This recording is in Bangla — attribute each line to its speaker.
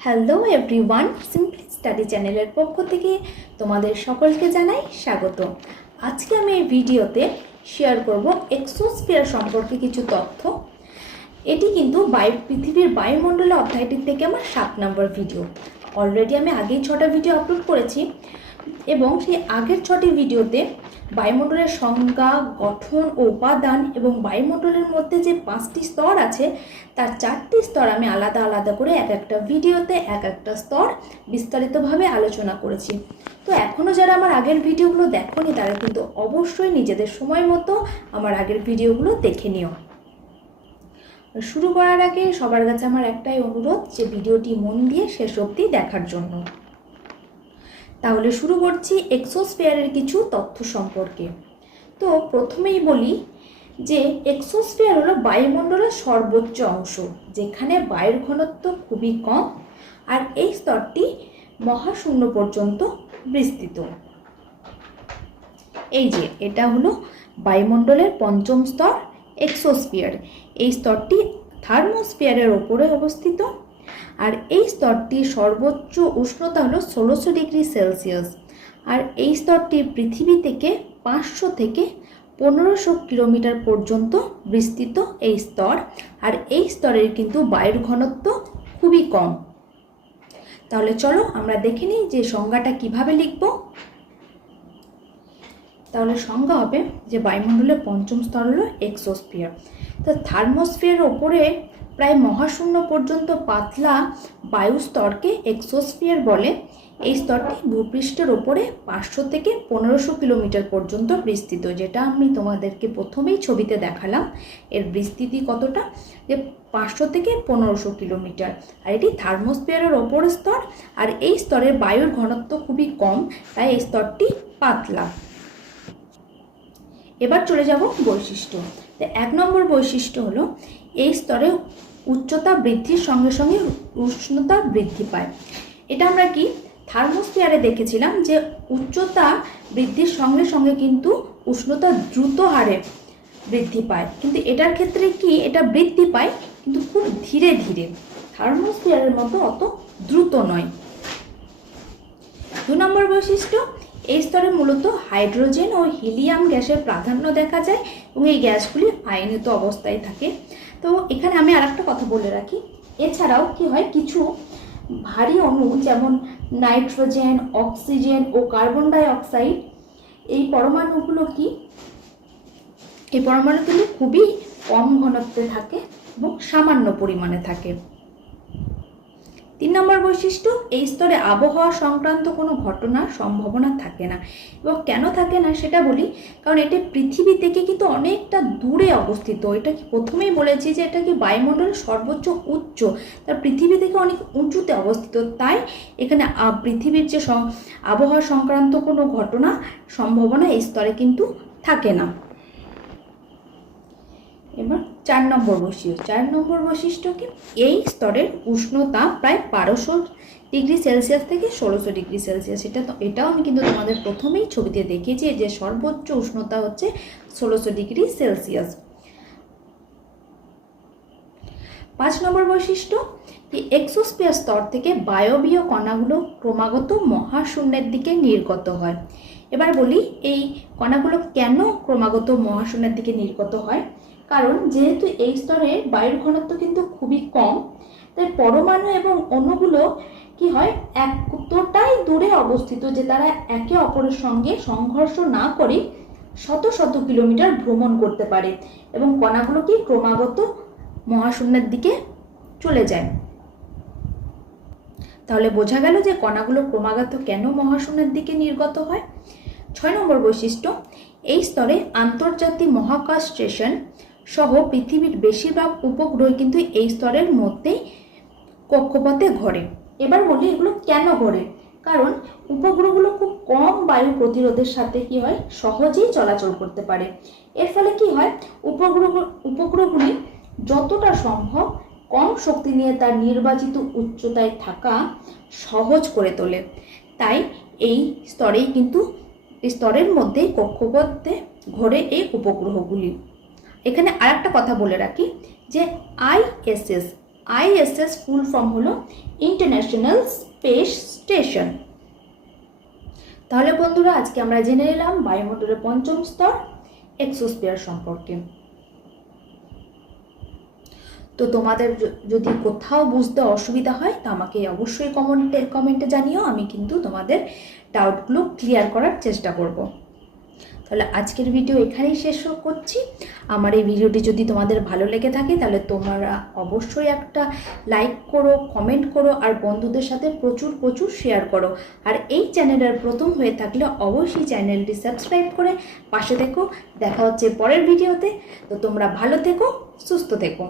Speaker 1: হ্যালো এভরিওয়ান সিম্পলি স্টাডি চ্যানেলের পক্ষ থেকে তোমাদের সকলকে জানাই স্বাগত। আজকে আমি এই ভিডিওতে শেয়ার করব এক্সোস্ফিয়ার সম্পর্কে কিছু তথ্য। এটি কিন্তু বায়ু, পৃথিবীর বায়ুমণ্ডলে অধ্যায়টির থেকে আমার সাত নম্বর ভিডিও অলরেডি আমি আগেই ছটা ভিডিও আপলোড করেছি। এবং সেই আগের ছটি ভিডিওতে বায়ুমণ্ডলের সংজ্ঞা, গঠন ও উপাদান এবং বায়ুমণ্ডলের মধ্যে যে পাঁচটি স্তর আছে, তার চারটি স্তর আমি আলাদা আলাদা করে এক একটা ভিডিওতে, এক একটা স্তর বিস্তারিতভাবে আলোচনা করেছি। তো এখনও যারা আমার আগের ভিডিওগুলো দেখোনি, তারা কিন্তু অবশ্যই নিজেদের সময় মতো আমার আগের ভিডিওগুলো দেখে নিও। শুরু করার আগে সবার কাছে আমার একটাই অনুরোধ যে ভিডিওটি মন দিয়ে শেষ অবধি দেখার জন্য। তাহলে শুরু করছি এক্সোস্ফিয়ারের কিছু তথ্য সম্পর্কে। তো প্রথমেই বলি যে এক্সোস্ফিয়ার হলো বায়ুমণ্ডলের সর্বোচ্চ অংশ, যেখানে বায়ুর ঘনত্ব খুবই কম আর এই স্তরটি মহাশূন্য পর্যন্ত বিস্তৃত। এই যে, এটা হলো বায়ুমণ্ডলের পঞ্চম স্তর এক্সোস্ফিয়ার এই স্তরটি থার্মোস্ফিয়ারের ওপরে অবস্থিত। আর এই স্তরটির সর্বোচ্চ উষ্ণতা হলো ষোলোশো ডিগ্রি সেলসিয়াস। আর এই স্তরটি পৃথিবী থেকে পাঁচশো থেকে পনেরোশো কিলোমিটার পর্যন্ত বিস্তৃত এই স্তর। আর এই স্তরের কিন্তু বায়ুর ঘনত্ব খুবই কম। তাহলে চলো আমরা দেখে নিই যে সংজ্ঞাটা কীভাবে লিখব। তাহলে সংজ্ঞা হবে যে বায়ুমণ্ডলের পঞ্চম স্তর হলো এক্সোস্ফিয়ার। তো থার্মোস্ফিয়ার ওপরে প্রায় মহাশূন্য পর্যন্ত পাতলা বায়ু স্তরকে এক্সোস্ফিয়ার বলে। এই স্তরটি ভূপৃষ্ঠের ওপরে পাঁচশো থেকে পনেরোশো কিলোমিটার পর্যন্ত বিস্তৃত, যেটা আমি তোমাদেরকে প্রথমেই ছবিতে দেখালাম। এর বিস্তৃতি কতটা? যে পাঁচশো থেকে পনেরোশো কিলোমিটার। আর এটি থার্মোস্ফিয়ারের ওপরের স্তর। আর এই স্তরের বায়ুর ঘনত্ব খুবই কম, তাই এই স্তরটি পাতলা। এবার চলে যাব বৈশিষ্ট্য। তো এক নম্বর বৈশিষ্ট্য হলো, এই স্তরে উচ্চতা বৃদ্ধির সঙ্গে সঙ্গে উষ্ণতা বৃদ্ধি পায়। এটা আমরা কি? থার্মোস্ফিয়ারে দেখেছিলাম যে উচ্চতা বৃদ্ধির সঙ্গে সঙ্গে কিন্তু উষ্ণতা দ্রুত হারে বৃদ্ধি পায়। কিন্তু এটার ক্ষেত্রে কি? এটা বৃদ্ধি পায়, কিন্তু খুব ধীরে ধীরে। থার্মোস্ফিয়ারের মতো অত দ্রুত নয়। দু নম্বর বৈশিষ্ট্য এই স্তরে মূলত হাইড্রোজেন ও হিলিয়াম গ্যাসের প্রাধান্য দেখা যায় এবং এই গ্যাসগুলি আয়নিত অবস্থায় থাকে। তো এখানে আমি আর একটা কথা বলে রাখি। এছাড়াও কি হয়? কিছু ভারী অণু যেমন নাইট্রোজেন, অক্সিজেন ও কার্বন ডাই অক্সাইড এই পরমাণুগুলো কি? এই পরমাণু কিন্তু খুবই কম ঘনত্বে থাকে এবং সামান্য পরিমাণে থাকে। তিন নম্বর বৈশিষ্ট্য, এই স্তরে আবহাওয়া সংক্রান্ত কোনো ঘটনার সম্ভাবনা থাকে না। এবং কেন থাকে না সেটা বলি, কারণ এটা পৃথিবী থেকে কিন্তু অনেকটা দূরে অবস্থিত। এটা কি প্রথমেই বলেছি যে এটা কি বায়ুমণ্ডলের সর্বোচ্চ উচ্চ, তার পৃথিবী থেকে অনেক উঁচুতে অবস্থিত। তাই এখানে পৃথিবীর যে আবহাওয়া সংক্রান্ত কোনো ঘটনা, সম্ভাবনা এই স্তরে কিন্তু থাকে না। চার নম্বর বৈশিষ্ট্য। চার নম্বর বৈশিষ্ট্য কি? এই স্তরের উষ্ণতা প্রায় বারোশো ডিগ্রি সেলসিয়াস থেকে ষোলোশো ডিগ্রি সেলসিয়াস। এটা এটাও আমি কিন্তু তোমাদের প্রথমেই ছবিতে দেখিয়েছি যে সর্বোচ্চ উষ্ণতা হচ্ছে ষোলোশো ডিগ্রি সেলসিয়াস। পাঁচ নম্বর বৈশিষ্ট্য কি? এক্সোস্পিয়ার স্তর থেকে বায়বীয় কণাগুলো ক্রমাগত মহাশূন্যের দিকে নির্গত হয়। এবার বলি, এই কণাগুলো কেন ক্রমাগত মহাশূন্যের দিকে নির্গত হয়? কারণ যেহেতু এই স্তরে বায়ুর ঘনত্ব কিন্তু খুবই কম, তাই পরমাণু এবং অণুগুলো কি হয় এতটাই দূরে অবস্থিত যে তারা একে অপরের সঙ্গে সংঘর্ষ না করে শত শত কিলোমিটার ভ্রমণ করতে পারে এবং কণাগুলো কি ক্রমাগত মহাশূন্যের দিকে চলে যায়। তাহলে বোঝা গেল যে কণাগুলো ক্রমাগত কেন মহাশূন্যের দিকে নির্গত হয়। ছয় নম্বর বৈশিষ্ট্য, এই স্তরে আন্তর্জাতিক মহাকাশ স্টেশন সহ পৃথিবীর বেশিরভাগ উপগ্রহ কিন্তু এই স্তরের মধ্যেই কক্ষপথে ঘরে। এবার বলি এগুলো কেন ঘরে? কারণ উপগ্রহগুলো খুব কম বায়ু প্রতিরোধের সাথে কি হয়? সহজেই চলাচল করতে পারে। এর ফলে কি হয়? উপগ্রহ, উপগ্রহগুলি যতটা সম্ভব কম শক্তি নিয়ে তার নির্বাচিত উচ্চতায় থাকা সহজ করে তোলে। তাই এই স্তরেই কিন্তু স্তরের মধ্যেই কক্ষপথে ঘরে এই উপগ্রহগুলি। এখানে আর একটা কথা বলে রাখি যে আইএসএস আইএসএস ফুল ফর্ম হলো ইন্টারন্যাশনাল স্পেস স্টেশন তাহলে বন্ধুরা, আজকে আমরা জেনে নিলাম বায়ুমণ্ডলের পঞ্চম স্তর এক্সোস্পিয়ার সম্পর্কে। তো তোমাদের যদি কোথাও বুঝতে অসুবিধা হয়, তা আমাকে অবশ্যই কমেন্টে কমেন্টে জানিও, আমি কিন্তু তোমাদের ডাউটগুলো ক্লিয়ার করার চেষ্টা করব। তাহলে আজকের ভিডিও এখানেই শেষ করছি। আমার এই ভিডিওটি যদি তোমাদের ভালো লেগে থাকে, তাহলে তোমরা অবশ্যই একটা লাইক করো কমেন্ট করো, আর বন্ধুদের সাথে প্রচুর প্রচুর শেয়ার করো। আর এই চ্যানেলের প্রথম হয়ে থাকলে অবশ্যই চ্যানেলটি সাবস্ক্রাইব করে পাশে থেকো। দেখা হচ্ছে পরের ভিডিওতে তো তোমরা ভালো থেকো, সুস্থ থেকো।